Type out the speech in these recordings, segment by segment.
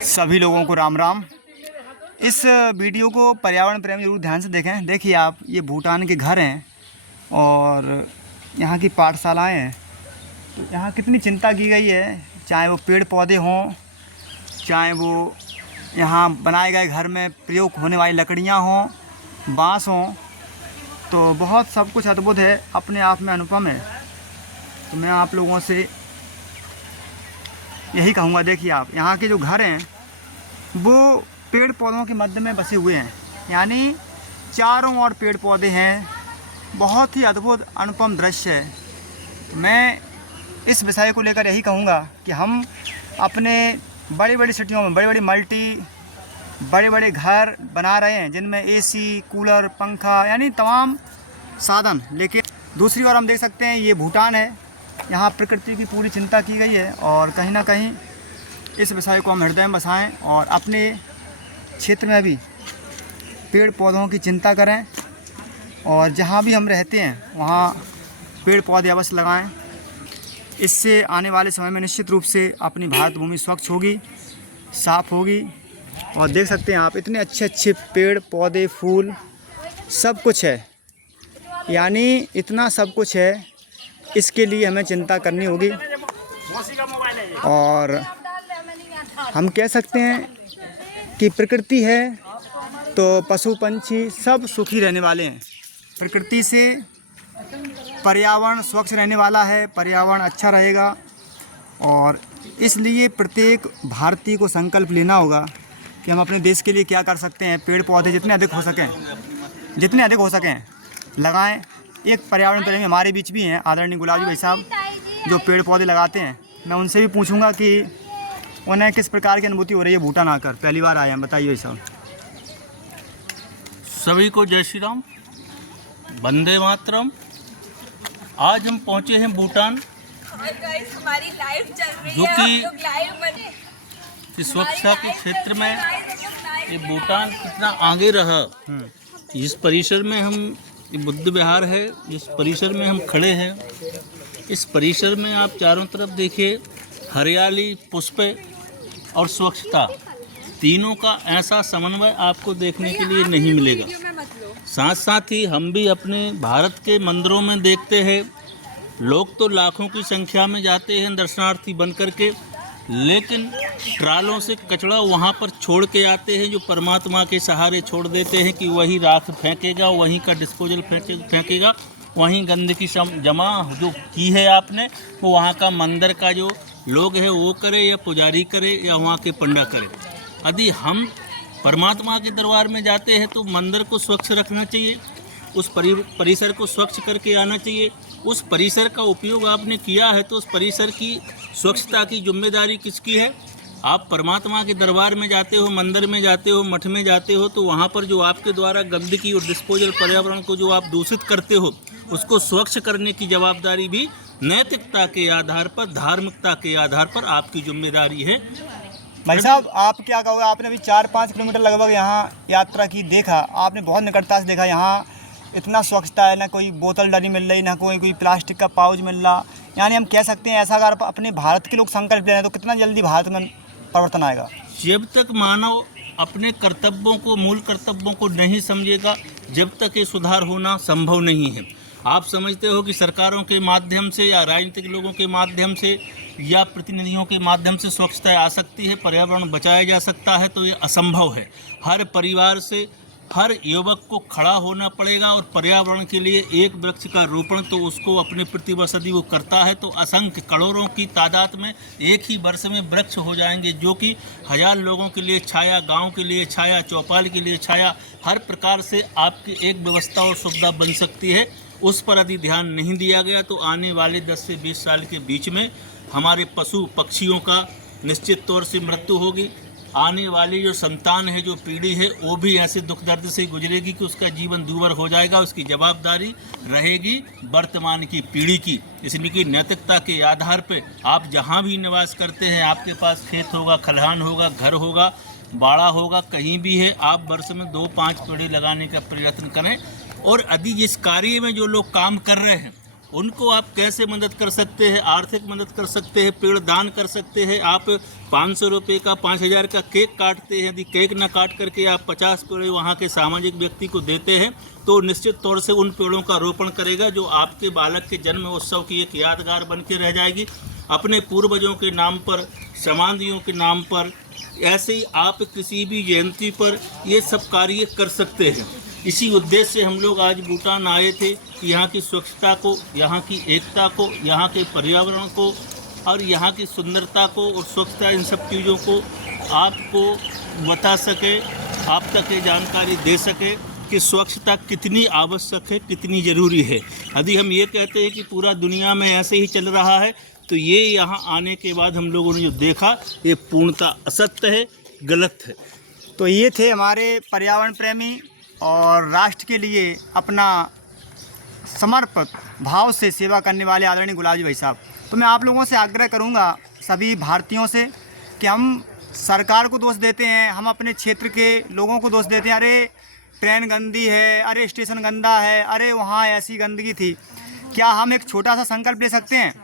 सभी लोगों को राम राम। इस वीडियो को पर्यावरण प्रेमी जरूर ध्यान से देखें। देखिए आप, ये भूटान के घर हैं और यहाँ की पाठशालाएं हैं। तो यहाँ कितनी चिंता की गई है, चाहे वो पेड़ पौधे हों, चाहे वो यहाँ बनाए गए घर में प्रयोग होने वाली लकड़ियाँ हों, बाँस हों, तो बहुत सब कुछ अद्भुत है, अपने आप में अनुपम है। तो मैं आप लोगों से यही कहूँगा, देखिए आप, यहाँ के जो घर हैं वो पेड़ पौधों के मध्य में बसे हुए हैं, यानी चारों ओर पेड़ पौधे हैं। बहुत ही अद्भुत अनुपम दृश्य है। मैं इस विषय को लेकर यही कहूँगा कि हम अपने बड़ी बड़ी सिटियों में बड़े बड़े घर बना रहे हैं जिनमें एसी, कूलर, पंखा यानी तमाम साधन, लेकिन दूसरी ओर हम देख सकते हैं ये भूटान है, यहाँ प्रकृति की पूरी चिंता की गई है। और कहीं ना कहीं इस विषय को हम हृदय में बसाएं और अपने क्षेत्र में भी पेड़ पौधों की चिंता करें, और जहाँ भी हम रहते हैं वहाँ पेड़ पौधे अवश्य लगाएं। इससे आने वाले समय में निश्चित रूप से अपनी भारत भूमि स्वच्छ होगी, साफ़ होगी। और देख सकते हैं आप, इतने अच्छे अच्छे पेड़ पौधे, फूल, सब कुछ है, यानी इतना सब कुछ है। इसके लिए हमें चिंता करनी होगी और हम कह सकते हैं कि प्रकृति है तो पशु पंछी सब सुखी रहने वाले हैं। प्रकृति से पर्यावरण स्वच्छ रहने वाला है, पर्यावरण अच्छा रहेगा। और इसलिए प्रत्येक भारतीय को संकल्प लेना होगा कि हम अपने देश के लिए क्या कर सकते हैं। पेड़ पौधे जितने अधिक हो सकें लगाएं। एक पर्यावरण प्रेमी हमारे बीच भी हैं, आदरणीय गुलाब जी भाई साहब, जो पेड़ पौधे लगाते हैं। मैं उनसे भी पूछूंगा कि उन्हें किस प्रकार की अनुभूति हो रही है भूटान आकर, पहली बार आए हैं, बताइए भाई साहब। सभी को जय श्री राम, वंदे मातरम। आज हम पहुंचे हैं भूटान, जो कि स्वच्छता के क्षेत्र में ये भूटान कितना आगे रहा। जिस परिसर में हम, ये बुद्ध विहार है, जिस परिसर में हम खड़े हैं, इस परिसर में आप चारों तरफ देखिए, हरियाली, पुष्प और स्वच्छता, तीनों का ऐसा समन्वय आपको देखने के लिए नहीं मिलेगा। साथ साथ ही हम भी अपने भारत के मंदिरों में देखते हैं, लोग तो लाखों की संख्या में जाते हैं दर्शनार्थी बन करके, लेकिन ट्रालों से कचरा वहाँ पर छोड़ के आते हैं, जो परमात्मा के सहारे छोड़ देते हैं कि वही राख फेंकेगा, वहीं का डिस्पोजल फेंकेगा, वहीं गंदगी जमा जो की है आपने, वो वहाँ का मंदिर का जो लोग हैं वो करे, या पुजारी करे, या वहाँ के पंडा करे। यदि हम परमात्मा के दरबार में जाते हैं तो मंदिर को स्वच्छ रखना चाहिए, उस परिसर को स्वच्छ करके आना चाहिए। उस परिसर का उपयोग आपने किया है तो उस परिसर की स्वच्छता की जिम्मेदारी किसकी है? आप परमात्मा के दरबार में जाते हो, मंदिर में जाते हो, मठ में जाते हो, तो वहाँ पर जो आपके द्वारा गंदगी और डिस्पोजल पर्यावरण को जो आप दूषित करते हो, उसको स्वच्छ करने की जवाबदारी भी नैतिकता के आधार पर, धार्मिकता के आधार पर आपकी जिम्मेदारी है। भाई साहब, आप क्या कहोगे? आपने अभी 4-5 किलोमीटर लगभग यहाँ यात्रा की, देखा आपने, बहुत निकटता से देखा, यहाँ इतना स्वच्छता है, ना कोई बोतल डली मिल रही, ना कोई प्लास्टिक का पाउच मिल रहा। यानी हम कह सकते हैं ऐसा अगर अपने भारत के लोग संकल्प ले रहे हैं तो कितना जल्दी भारत में परिवर्तन आएगा। जब तक मानव अपने कर्तव्यों को, मूल कर्तव्यों को नहीं समझेगा, जब तक ये सुधार होना संभव नहीं है। आप समझते हो कि सरकारों के माध्यम से या राजनीतिक लोगों के माध्यम से या प्रतिनिधियों के माध्यम से स्वच्छता आ सकती है, पर्यावरण बचाया जा सकता है, तो ये असंभव है। हर परिवार से हर युवक को खड़ा होना पड़ेगा और पर्यावरण के लिए एक वृक्ष का रोपण तो उसको अपने प्रतिवर्ष यदि वो करता है तो असंख्य करोड़ों की तादाद में एक ही वर्ष में वृक्ष हो जाएंगे, जो कि 1000 लोगों के लिए छाया, गांव के लिए छाया, चौपाल के लिए छाया, हर प्रकार से आपकी एक व्यवस्था और सुविधा बन सकती है। उस पर यदि ध्यान नहीं दिया गया तो आने वाले 10 से 20 साल के बीच में हमारे पशु पक्षियों का निश्चित तौर से मृत्यु होगी। आने वाली जो संतान है, जो पीढ़ी है, वो भी ऐसे दुख दर्द से गुजरेगी कि उसका जीवन दूभर हो जाएगा। उसकी जवाबदारी रहेगी वर्तमान की पीढ़ी की। इसलिए कि नैतिकता के आधार पे आप जहाँ भी निवास करते हैं, आपके पास खेत होगा, खलिहान होगा, घर होगा, बाड़ा होगा, कहीं भी है, आप वर्ष में 2-5 पेड़ लगाने का प्रयत्न करें। और यदि इस कार्य में जो लोग काम कर रहे हैं उनको आप कैसे मदद कर सकते हैं, आर्थिक मदद कर सकते हैं, पेड़ दान कर सकते हैं। आप 500 रुपये का 5000 का केक काटते हैं, यदि केक ना काट करके आप 50 पेड़ वहाँ के सामाजिक व्यक्ति को देते हैं तो निश्चित तौर से उन पेड़ों का रोपण करेगा, जो आपके बालक के जन्म उत्सव की एक यादगार बन के रह जाएगी। अपने पूर्वजों के नाम पर, समाधियों के नाम पर, ऐसे ही आप किसी भी जयंती पर ये सब कार्य कर सकते हैं। इसी उद्देश्य से हम लोग आज भूटान आए थे कि यहाँ की स्वच्छता को, यहाँ की एकता को, यहाँ के पर्यावरण को और यहाँ की सुंदरता को और स्वच्छता, इन सब चीज़ों को आपको बता सके, आप तक ये जानकारी दे सके कि स्वच्छता कितनी आवश्यक है, कितनी ज़रूरी है। यदि हम ये कहते हैं कि पूरा दुनिया में ऐसे ही चल रहा है तो ये यहाँ आने के बाद हम लोगों ने जो देखा ये पूर्णतः असत्य है, गलत है। तो ये थे हमारे पर्यावरण प्रेमी और राष्ट्र के लिए अपना समर्पित भाव से सेवा करने वाले आदरणीय गुलाब जी भाई साहब। तो मैं आप लोगों से आग्रह करूंगा, सभी भारतीयों से, कि हम सरकार को दोष देते हैं, हम अपने क्षेत्र के लोगों को दोष देते हैं, अरे ट्रेन गंदी है, अरे स्टेशन गंदा है, अरे वहाँ ऐसी गंदगी थी। क्या हम एक छोटा सा संकल्प ले सकते हैं?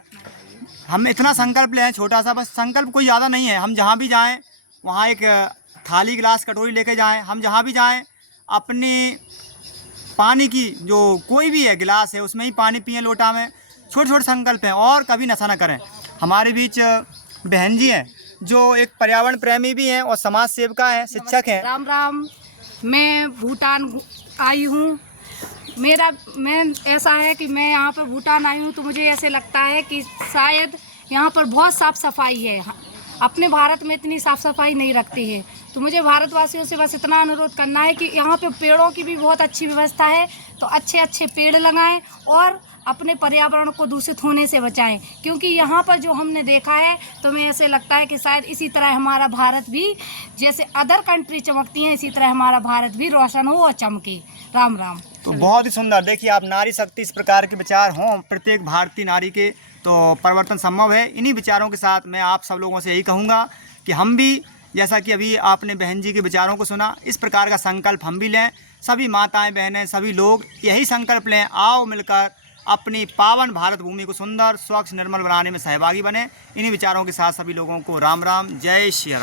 हम इतना संकल्प लें, छोटा सा, बस संकल्प कोई ज़्यादा नहीं है। हम जहाँ भी जाएँ वहाँ एक थाली गिलास कटोरी लेके जाएँ, हम जहाँ भी जाएँ अपनी पानी की जो कोई भी है गिलास है उसमें ही पानी पिएं, लोटा में। छोटे छोटे संकल्प हैं और कभी नशा ना करें। हमारे बीच बहन जी हैं जो एक पर्यावरण प्रेमी भी हैं और समाज सेविका हैं, शिक्षक हैं। राम राम। मैं भूटान आई हूँ। मैं ऐसा है कि मैं यहाँ पर भूटान आई हूँ तो मुझे ऐसे लगता है कि शायद यहाँ पर बहुत साफ़ सफाई है। अपने भारत में इतनी साफ़ सफाई नहीं रखती है। तो मुझे भारतवासियों से बस इतना अनुरोध करना है कि यहाँ पे पेड़ों की भी बहुत अच्छी व्यवस्था है, तो अच्छे अच्छे पेड़ लगाएं और अपने पर्यावरण को दूषित होने से बचाएं। क्योंकि यहाँ पर जो हमने देखा है तो हमें ऐसे लगता है कि शायद इसी तरह हमारा भारत भी, जैसे अदर कंट्री चमकती हैं, इसी तरह हमारा भारत भी रोशन हो और चमके। राम राम। तो बहुत ही सुंदर। देखिए आप, नारी शक्ति इस प्रकार के विचार हों प्रत्येक भारतीय नारी के तो परिवर्तन संभव है। इन्हीं विचारों के साथ मैं आप सब लोगों से यही कहूँगा कि हम भी, जैसा कि अभी आपने बहन जी के विचारों को सुना, इस प्रकार का संकल्प हम भी लें। सभी माताएं, बहनें, सभी लोग यही संकल्प लें, आओ मिलकर अपनी पावन भारत भूमि को सुंदर, स्वच्छ, निर्मल बनाने में सहभागी बने। इन्हीं विचारों के साथ सभी लोगों को राम राम, जय श्री राम।